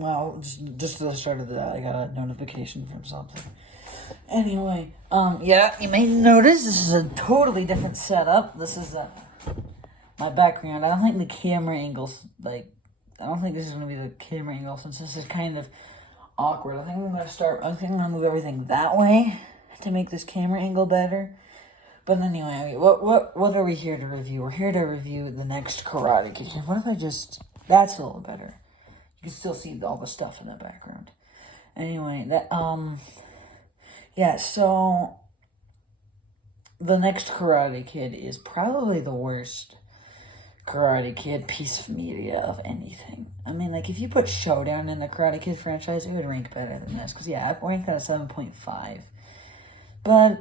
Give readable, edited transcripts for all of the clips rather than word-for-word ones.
Well, just at the start of that, I got a notification from something. Anyway, yeah, you may notice this is a totally different setup. This is my background. I don't think the camera angles, I don't think this is going to be the camera angle since this is kind of awkward. I think I'm going to move everything that way to make this camera angle better. But anyway, what are we here to review? We're here to review the next Karate Kid. What if that's a little better. You can still see all the stuff in the background. Anyway, so the next Karate Kid is probably the worst Karate Kid piece of media of anything. I mean, if you put Showdown in the Karate Kid franchise, it would rank better than this. Because, I've ranked that at 7.5. But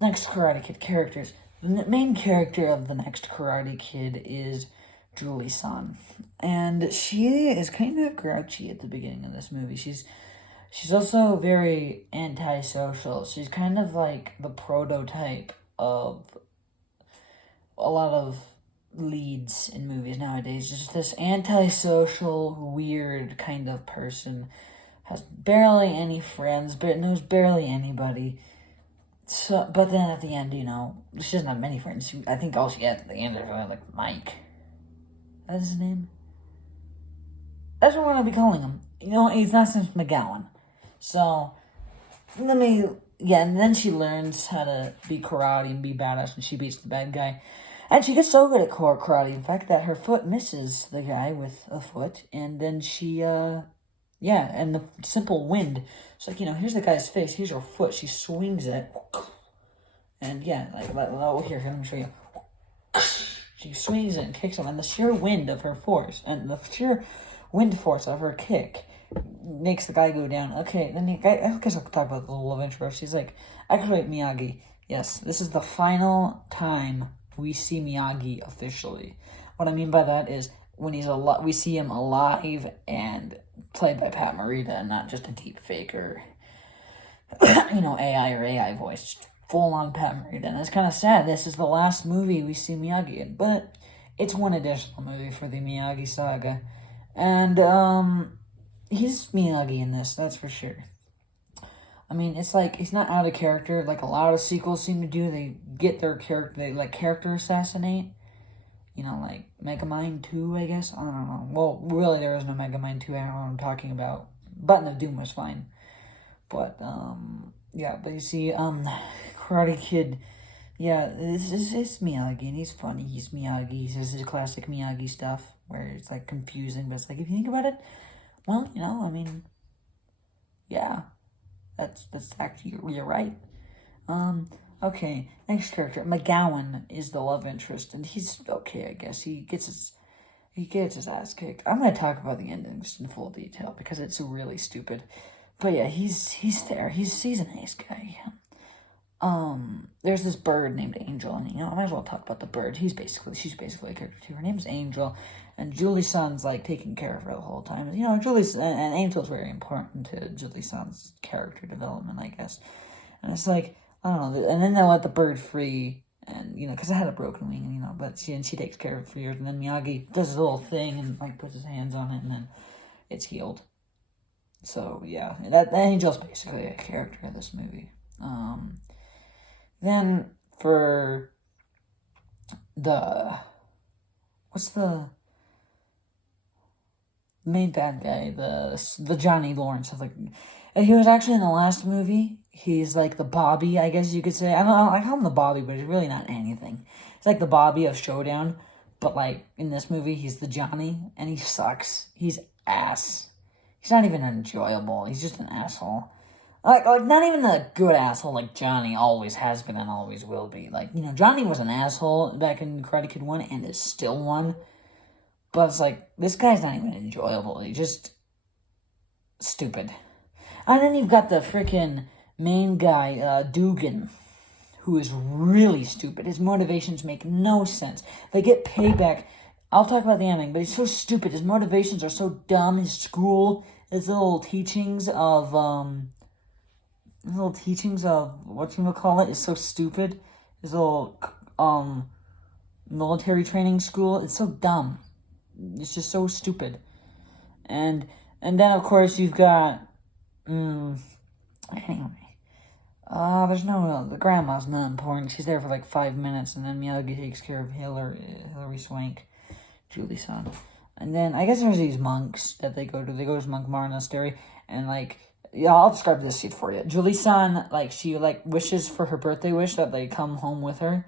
next Karate Kid characters. The main character of the next Karate Kid is Julie-san. And she is kind of grouchy at the beginning of this movie. She's also very antisocial. She's kind of like the prototype of a lot of leads in movies nowadays. Just this antisocial, weird kind of person. Has barely any friends, but knows barely anybody. So, but then at the end, she doesn't have many friends. I think all she has at the end is Mike. That's his name? That's what we're going to be calling him. He's not since McGowan. So, and then she learns how to be karate and be badass, and she beats the bad guy. And she gets so good at karate, in fact, that her foot misses the guy with a foot, and then she, and the simple wind. It's here's the guy's face, here's her foot, she swings it, and here, let me show you. She swings it and kicks him, and the sheer wind of her force, and the sheer wind force of her kick makes the guy go down. Okay, then I guess I'll talk about the love interest. She's like, actually, Miyagi, yes, this is the final time we see Miyagi officially. What I mean by that is when he's alive, we see him alive and played by Pat Morita, and not just a deep fake or AI voice. Full on Pat Morita, and it's kind of sad. This is the last movie we see Miyagi in, but it's one additional movie for the Miyagi saga, and he's Miyagi in this, that's for sure. I mean, it's he's not out of character like a lot of sequels seem to do. They get their character, they character assassinate. Like Megamind 2, I guess. I don't know. Well, really, there is no Megamind 2. I don't know what I'm talking about. Button of Doom was fine, but but you see, Karate Kid. Yeah, it's Miyagi, and he's funny. He's Miyagi. He says his classic Miyagi stuff, where it's confusing, but it's if you think about it, well, I mean, yeah. That's actually, you're right. Okay, next character. McGowan is the love interest, and he's okay, I guess. He gets his ass kicked. I'm going to talk about the endings in full detail, because it's really stupid. But yeah, he's there. He's a nice guy. There's this bird named Angel, and I might as well talk about the bird. She's basically a character too. Her name's Angel, and Julie-san's taking care of her the whole time. And Angel's very important to Julie-san's character development, I guess. And it's I don't know, and then they let the bird free, and because it had a broken wing, but she takes care of it for years, and then Miyagi does his little thing and puts his hands on it, and then it's healed. So yeah, that Angel's basically a character in this movie. Then for what's the main bad guy, the Johnny Lawrence, he was actually in the last movie. He's the Bobby, I guess you could say. I call him the Bobby, but he's really not anything. He's the Bobby of Showdown, but in this movie, he's the Johnny, and he sucks. He's ass. He's not even enjoyable. He's just an asshole. Not even a good asshole like Johnny always has been and always will be. Johnny was an asshole back in Karate Kid 1 and is still one. But it's this guy's not even enjoyable. He's just stupid. And then you've got the freaking main guy, Dugan, who is really stupid. His motivations make no sense. They get payback. I'll talk about the ending, but he's so stupid. His motivations are so dumb. His school, his little teachings of whatchamacallit is so stupid. His little military training school, it's so dumb. It's just so stupid. And And then, of course, you've got, anyway. The grandma's not important. She's there for like 5 minutes, and then Miyagi takes care of Hillary Swank, Julie's son. And then, I guess there's these monks that they go to. They go to Monk Monastery, and like, yeah, I'll describe this scene for you. Julie's son, like, she, like, wishes for her birthday wish that they come home with her.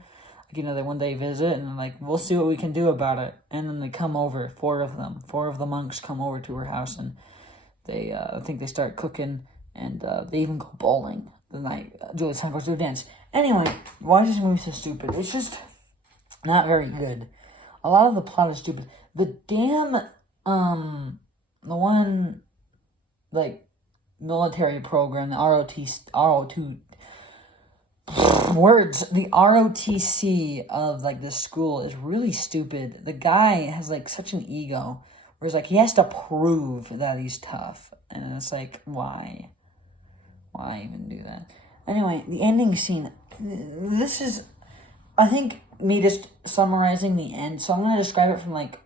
Like, they one day visit, and like, we'll see what we can do about it. And then they come over, 4 of them. 4 of the monks come over to her house, and they, I think they start cooking, and they even go bowling the night Julie's son goes to a dance. Anyway, why is this movie so stupid? It's just not very good. A lot of the plot is stupid. The damn, the one, like, military program, the the ROTC of, like, this school is really stupid. The guy has, like, such an ego, where he's like, he has to prove that he's tough. And it's like, why? Why even do that? Anyway, the ending scene, this is, I think, me just summarizing the end. So I'm going to describe it from, like,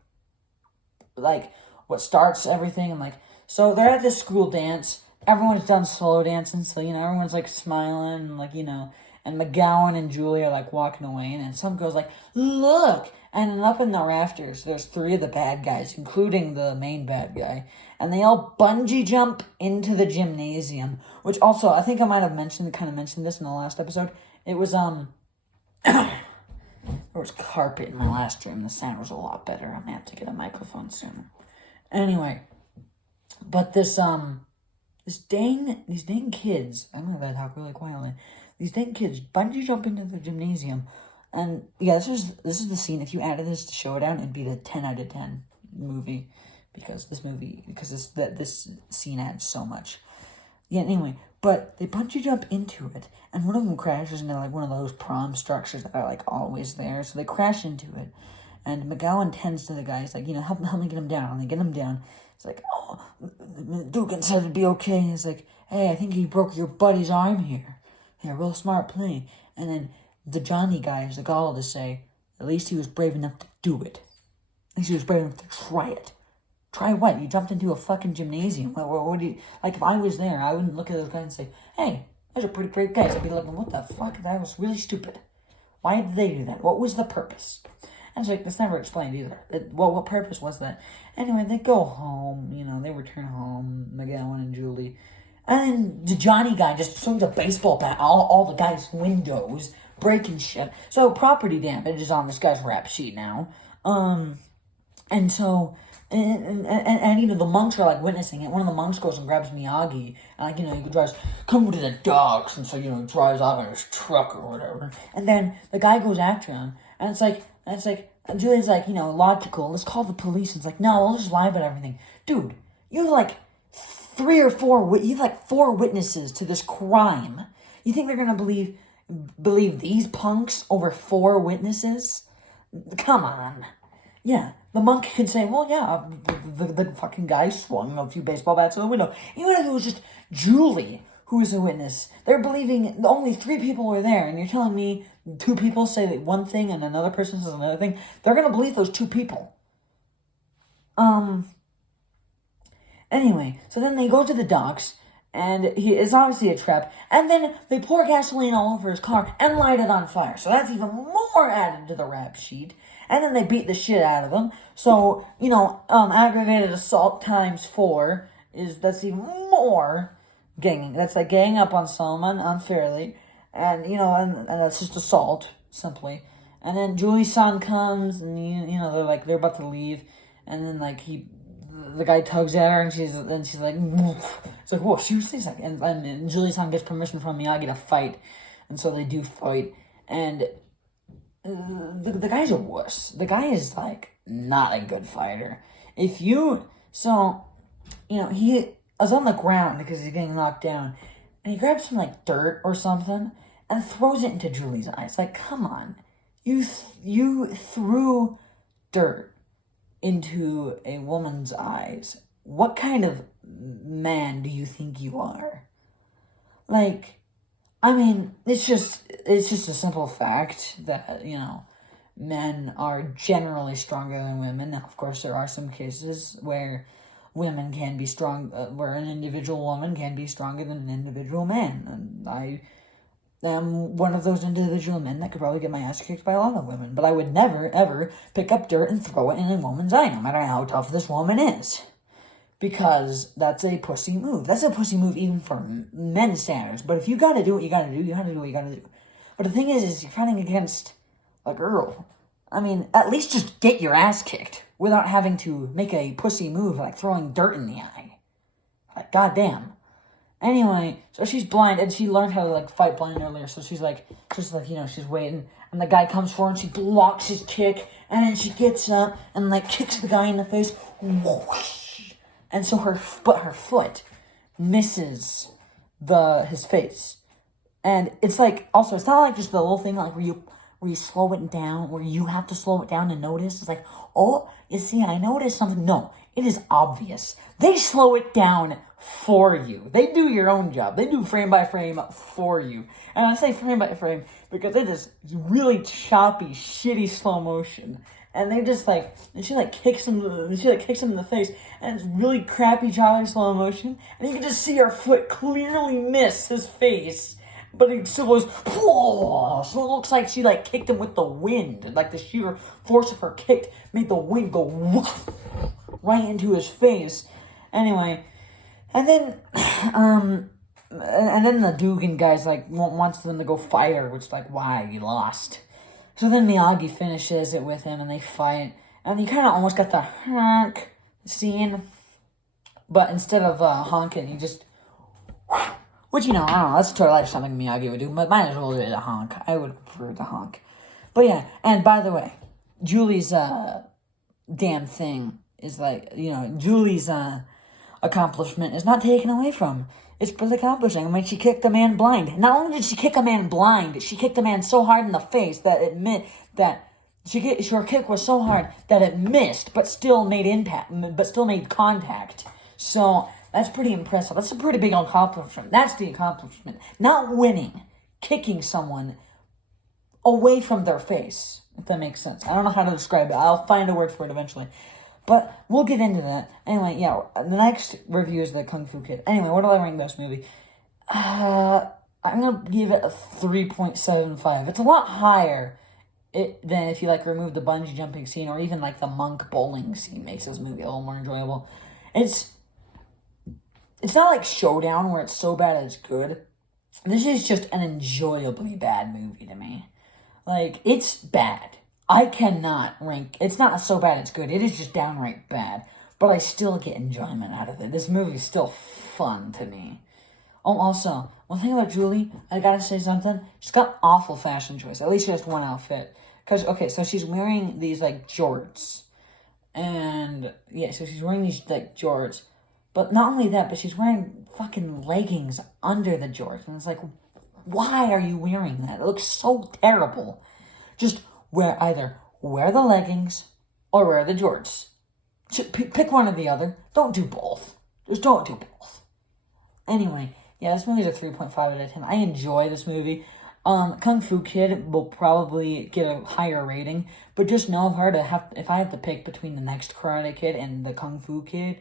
what starts everything. And, like, so they're at this school dance. Everyone's done solo dancing, so, everyone's, like, smiling, and, like, and McGowan and Julie are, like, walking away, and then some girl's like, look! And then up in the rafters, there's 3 of the bad guys, including the main bad guy, and they all bungee jump into the gymnasium, which also, I think I might have mentioned this in the last episode. It was, there was carpet in my last room. The sound was a lot better. I'm gonna have to get a microphone soon. Anyway, but these dang kids, I'm gonna talk really quietly. These dang kids bungee jump into the gymnasium, and yeah, this is the scene. If you added this to Showdown, it'd be the 10 out of 10 movie, because this scene adds so much. Yeah, anyway, but they bungee jump into it, and one of them crashes into, like, one of those prom structures that are, like, always there, so they crash into it, and McGowan tends to the guy, he's like, help me get him down, and they get him down. It's like, oh, Dugan said it'd be okay. He's like, hey, I think he broke your buddy's arm here. Yeah, real smart play. And then the Johnny guy has the gall to say, at least he was brave enough to do it. At least he was brave enough to try it. Try what? You jumped into a fucking gymnasium. What do you, like, if I was there, I wouldn't look at those guys and say, hey, those are pretty great guys. I'd be like, what the fuck? That was really stupid. Why did they do that? What was the purpose? And it's like, that's never explained either. What purpose was that? Anyway, they go home, they return home, McGowan and Julie. And then the Johnny guy just swings a baseball bat all the guys' windows, breaking shit. So property damage is on this guy's rap sheet now. And so, and the monks are, like, witnessing it. One of the monks goes and grabs Miyagi, and, he drives, come to the docks, and so, he drives off in his truck or whatever. And then the guy goes after him, and it's like, and Julie's like, logical, let's call the police. And it's like, no, we'll just lie about everything. Dude, you have, like, 4 witnesses to this crime. You think they're gonna believe these punks over 4 witnesses? Come on. Yeah, the monk can say, well, yeah, the fucking guy swung a few baseball bats out the window. Even if it was just Julie who is a witness, they're believing only 3 people were there, and you're telling me 2 people say that one thing and another person says another thing? They're gonna believe those 2 people. Anyway, so then they go to the docks, and it's obviously a trap, and then they pour gasoline all over his car and light it on fire. So that's even more added to the rap sheet. And then they beat the shit out of him. So, aggravated assault times 4 that's even more ganging. That's like ganging up on someone unfairly, and and that's just assault, simply. And then Julie's son comes, and they're about to leave, and then, like, the guy tugs at her, and she's like, it's like, whoa, seriously? And Julie's son gets permission from Miyagi to fight, and so they do fight, and the guy's a wuss. The guy is, like, not a good fighter. He was on the ground because he's getting knocked down, and he grabs some, like, dirt or something and throws it into Julie's eyes. Like, come on. You threw dirt into a woman's eyes. What kind of man do you think you are? Like, I mean, it's just a simple fact that, men are generally stronger than women. Now, of course, there are some cases where women can be strong, where an individual woman can be stronger than an individual man. And I am one of those individual men that could probably get my ass kicked by a lot of women. But I would never, ever pick up dirt and throw it in a woman's eye, no matter how tough this woman is. Because that's a pussy move. That's a pussy move even for men's standards. But if you gotta do what you gotta do, you gotta do what you gotta do. But the thing is you're fighting against a girl. I mean, at least just get your ass kicked without having to make a pussy move like throwing dirt in the eye. Like, goddamn. Anyway, so she's blind, and she learned how to, like, fight blind earlier, so she's like, she's waiting, and the guy comes forward, and she blocks his kick, and then she gets up, and, like, kicks the guy in the face, whoosh, and so her foot misses his face, and it's like, also, it's not like just the little thing, like, where you slow it down, where you have to slow it down to notice, it's like, oh, you see, I noticed something, no, it is obvious, they slow it down for you. They do your own job. They do frame by frame for you. And I say frame by frame because it is really choppy, shitty slow motion. And they just she kicks him in the face, and it's really crappy, choppy slow motion. And you can just see her foot clearly miss his face. But it still goes, whoa! So it looks like she kicked him with the wind. Like the sheer force of her kick made the wind go woof, right into his face. Anyway. And then the Dugan guy's wants them to go fight her, which why? He lost. So then Miyagi finishes it with him, and they fight. And you kind of almost got the honk scene. But instead of honking, he just... Which, I don't know, that's totally something Miyagi would do, but might as well do it a honk. I would prefer the honk. But yeah, and by the way, Julie's damn thing is Julie's... accomplishment is not taken away from. It's accomplishing. I mean, she kicked a man blind. Not only did she kick a man blind, she kicked a man so hard in the face that her kick was so hard that it missed, but still made contact. So that's pretty impressive. That's a pretty big accomplishment. That's the accomplishment. Not winning, kicking someone away from their face. If that makes sense. I don't know how to describe it. I'll find a word for it eventually. But we'll get into that. Anyway, yeah, the next review is the Kung Fu Kid. Anyway, what do I rank this movie? I'm going to give it a 3.75. It's a lot higher than if you, remove the bungee jumping scene or even, the monk bowling scene makes this movie a little more enjoyable. It's not like Showdown where it's so bad it's good. This is just an enjoyably bad movie to me. It's bad. I cannot rank... It's not so bad it's good. It is just downright bad. But I still get enjoyment out of it. This movie is still fun to me. Oh, also, one thing about Julie, I gotta say something. She's got awful fashion choice. At least she has one outfit. Because, okay, so she's wearing these, jorts. And, yeah, so she's wearing these, jorts. But not only that, but she's wearing fucking leggings under the jorts. And it's why are you wearing that? It looks so terrible. Just... Either wear the leggings or wear the jorts. Pick one or the other. Don't do both. Just don't do both. Anyway, yeah, this movie's a 3.5 out of 10. I enjoy this movie. Kung Fu Kid will probably get a higher rating, but just know if I have to pick between the next Karate Kid and the Kung Fu Kid,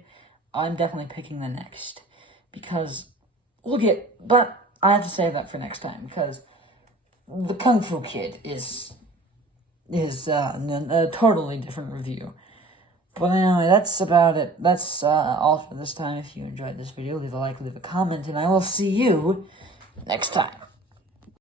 I'm definitely picking the next. Because but I have to save that for next time, because the Kung Fu Kid is a totally different review. But anyway, that's about it. That's all for this time. If you enjoyed this video, leave a like, leave a comment, and I will see you next time.